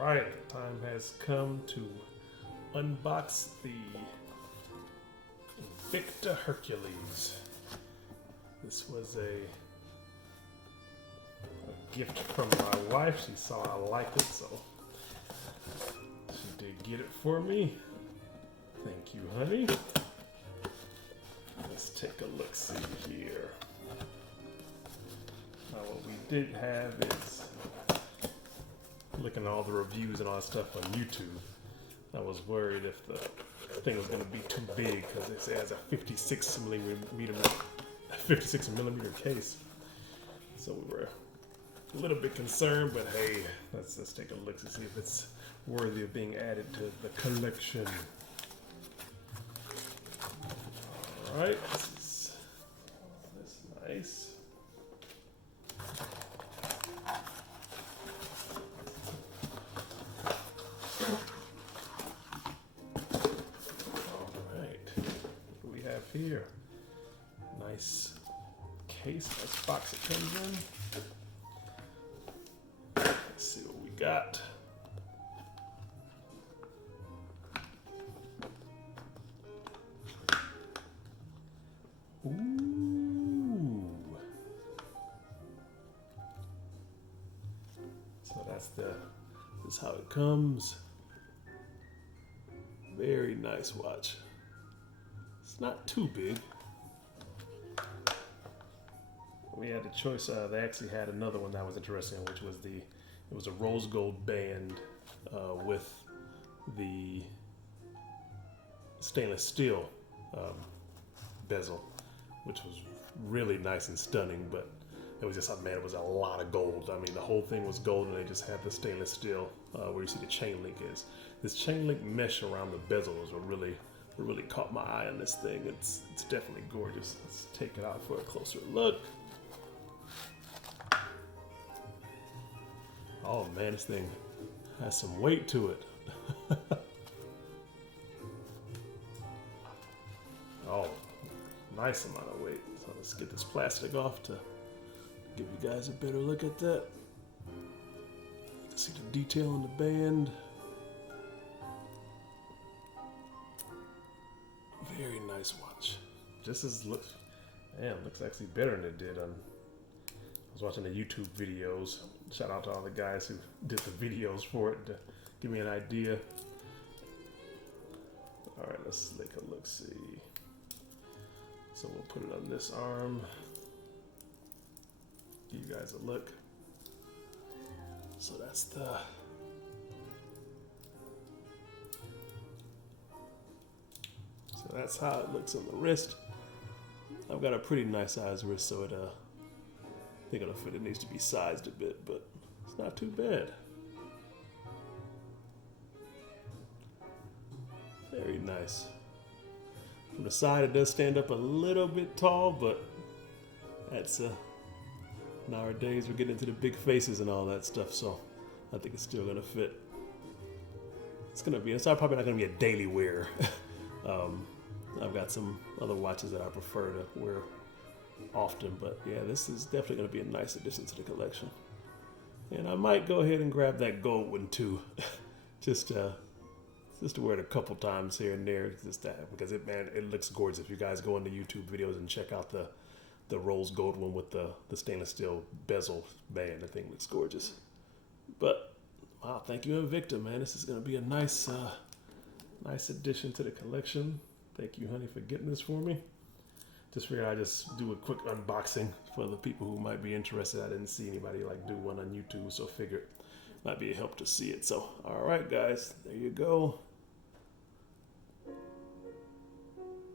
Alright, the time has come to unbox the Invicta Hercules. This was a gift from my wife. She saw I liked it, so she did get it for me. Thank you, honey. Let's take a look-see here. Now what we did have is, looking at all the reviews and all that stuff on YouTube, I was worried if the thing was going to be too big because it has a 56 millimeter case. So we were a little bit concerned, but hey, let's take a look to see if it's worthy of being added to the collection. All right, this is nice. Here, nice case, nice box it comes in. Let's see what we got. Ooh. So this is how it comes. Very nice watch. It's not too big. We had a choice. They actually had another one that was interesting, which was it was a rose gold band with the stainless steel bezel, which was really nice and stunning. But it was just, man, it was a lot of gold. I mean, the whole thing was gold, and they just had the stainless steel where you see the chain link is. This chain link mesh around the bezel is what really caught my eye on this thing. It's definitely gorgeous. Let's take it out for a closer look. Oh man, this thing has some weight to it. Oh, nice amount of weight. So let's get this plastic off to give you guys a better look at that. You can see the detail on the band. Very nice watch. Just as looks actually better than it did on. I was watching the YouTube videos. Shout out to all the guys who did the videos for it to give me an idea. All right, let's take a look. See. So we'll put it on this arm. Give you guys a look. So that's the. So that's how it looks on the wrist. I've got a pretty nice sized wrist, so I think it'll fit. It needs to be sized a bit, but it's not too bad. Very nice. From the side, it does stand up a little bit tall, but that's nowadays we're getting into the big faces and all that stuff, so I think it's still gonna fit. It's probably not gonna be a daily wear. I've got some other watches that I prefer to wear often, but yeah, this is definitely going to be a nice addition to the collection. And I might go ahead and grab that gold one too, just to wear it a couple times here and there, because it looks gorgeous. If you guys go into YouTube videos and check out the rose gold one with the stainless steel bezel band, the thing looks gorgeous. But wow, thank you, Invicta, man. This is going to be a nice addition to the collection. Thank you, honey, for getting this for me. Just figured I'd just do a quick unboxing for the people who might be interested. I didn't see anybody do one on YouTube, so figured it might be a help to see it. So, all right, guys, there you go.